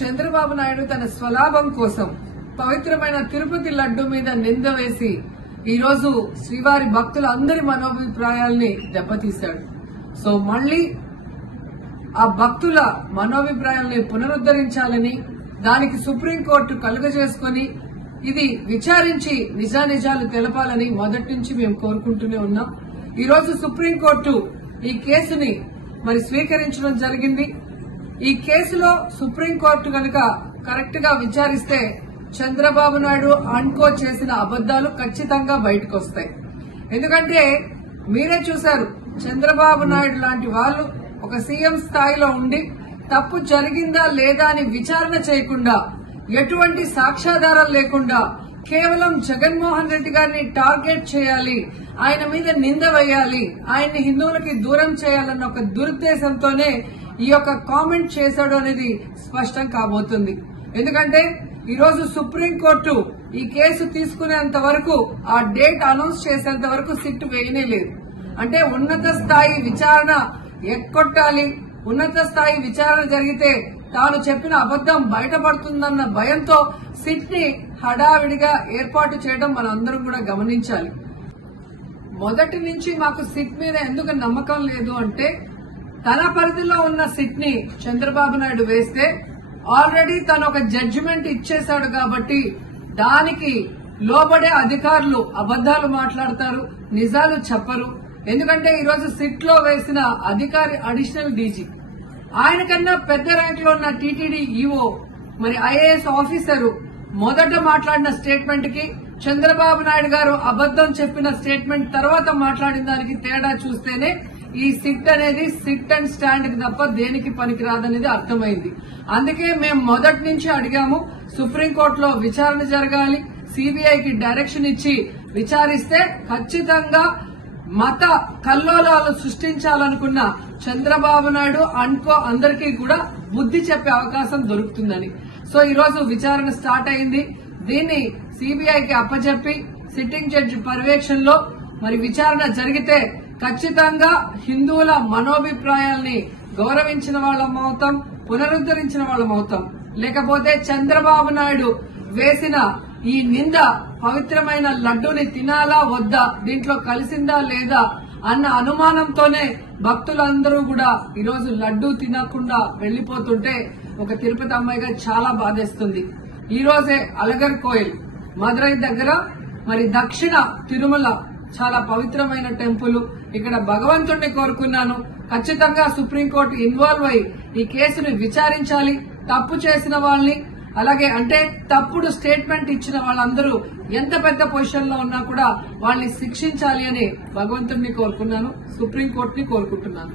చంద్రబాబు నాయుడు తన స్వలాభం కోసం పవిత్రమైన తిరుపతి లడ్డు మీద నింద వేసి ఈ రోజు శ్రీవారి భక్తులందరి మనోభిప్రాయాల్ని దెబ్బతీశాడు. సో మళ్లీ ఆ భక్తుల మనోభిప్రాయాల్ని పునరుద్దరించాలని, దానికి సుప్రీంకోర్టు కలుగజేసుకుని ఇది విచారించి నిజానిజాలు తెలపాలని మొదటి నుంచి మేము కోరుకుంటూనే ఉన్నాం. ఈ రోజు సుప్రీంకోర్టు ఈ కేసుని స్వీకరించడం జరిగింది. ఈ కేసులో సుప్రీంకోర్టు గనుక కరెక్ట్ గా విచారిస్తే చంద్రబాబు నాయుడు అనుకో చేసిన అబద్దాలు ఖచ్చితంగా బయటకు వస్తాయి. ఎందుకంటే మీరే చూశారు, చంద్రబాబు నాయుడు లాంటి వాళ్ళు ఒక సీఎం స్థాయిలో ఉండి తప్పు జరిగిందా లేదా అని విచారణ చేయకుండా, ఎటువంటి సాక్ష్యాధారాలు లేకుండా కేవలం జగన్మోహన్ రెడ్డి గారిని టార్గెట్ చేయాలి, ఆయన మీద నింద వేయాలి, ఆయన్ని హిందువులకి దూరం చేయాలన్న ఒక దురుద్దేశంతోనే ఈ యొక్క కామెంట్ చేశాడు అనేది స్పష్టం కాబోతుంది. ఎందుకంటే ఈ రోజు సుప్రీంకోర్టు ఈ కేసు తీసుకునేంత వరకు, ఆ డేట్ అనౌన్స్ చేసేంత వరకు సిట్ వేయనే లేదు. అంటే ఉన్నత స్థాయి విచారణ ఎక్కొట్టాలి, ఉన్నత స్థాయి విచారణ జరిగితే తాను చెప్పిన అబద్దం బయటపడుతుందన్న భయంతో సిట్ ని హడావిడిగా ఏర్పాటు చేయడం మనందరం కూడా గమనించాలి. మొదటి నుంచి మాకు సిట్ మీద ఎందుకు నమ్మకం లేదు అంటే, తన పరిధిలో ఉన్న సిట్ ని చంద్రబాబు నాయుడు వేస్తే ఆల్రెడీ తను ఒక జడ్జిమెంట్ ఇచ్చేశాడు కాబట్టి దానికి లోబడే అధికారులు అబద్దాలు మాట్లాడతారు, నిజాలు చెప్పరు. ఎందుకంటే ఈ రోజు సిట్ లో వేసిన అధికారి అడిషనల్ డీజీ, ఆయన కన్నా పెద్ద ర్యాంక్ లో ఉన్న టీటీడీ ఈఓ, ఐఏఎస్ ఆఫీసరు మొదట మాట్లాడిన స్టేట్మెంట్ కి చంద్రబాబు నాయుడు గారు అబద్దం చెప్పిన స్టేట్మెంట్ తర్వాత మాట్లాడిన దానికి తేడా చూస్తేనే ఈ సిట్ అనేది సిట్ అండ్ స్టాండ్ కి తప్ప దేనికి పనికిరాదనేది అర్థమైంది. అందుకే మేము మొదటి నుంచి అడిగాము, సుప్రీంకోర్టులో విచారణ జరగాలి, సిబిఐకి డైరెక్షన్ ఇచ్చి విచారిస్తే ఖచ్చితంగా మత కల్లోలాలు సృష్టించాలనుకున్న చంద్రబాబు నాయుడు అనుకో అందరికీ కూడా బుద్ధి చెప్పే అవకాశం దొరుకుతుందని. సో ఈ రోజు విచారణ స్టార్ట్ అయింది. దీన్ని సిబిఐకి అప్పచెప్పి సిట్టింగ్ జడ్జి పర్యవేక్షణలో విచారణ జరిగితే ఖచ్చితంగా హిందువుల మనోభిప్రాయాల్ని గౌరవించిన వాళ్ళమవుతాం, పునరుద్దరించిన వాళ్ళమవుతాం. లేకపోతే చంద్రబాబు నాయుడు వేసిన ఈ నింద పవిత్రమైన లడ్డూని తినాలా వద్దా, దీంట్లో కలిసిందా లేదా అన్న అనుమానంతోనే భక్తులందరూ కూడా ఈరోజు లడ్డూ తినకుండా వెళ్లిపోతుంటే ఒక తిరుపతి అమ్మాయిగా చాలా బాధేస్తుంది. ఈ రోజే అలగర్ కోయిల్ మదురై దగ్గర దక్షిణ తిరుమల చాలా పవిత్రమైన టెంపుల్. ఇక్కడ భగవంతుడిని కోరుకున్నాను, ఖచ్చితంగా సుప్రీంకోర్టు ఇన్వాల్వ్ అయి ఈ కేసును విచారించాలి. తప్పు చేసిన వాళ్ళని, అలాగే తప్పుడు స్టేట్మెంట్ ఇచ్చిన వాళ్ళందరూ ఎంత పెద్ద పొజిషన్ లో ఉన్నా కూడా వాళ్ళని శిక్షించాలి అని భగవంతుడిని కోరుకున్నాను, సుప్రీంకోర్టుని కోరుకుంటున్నాను.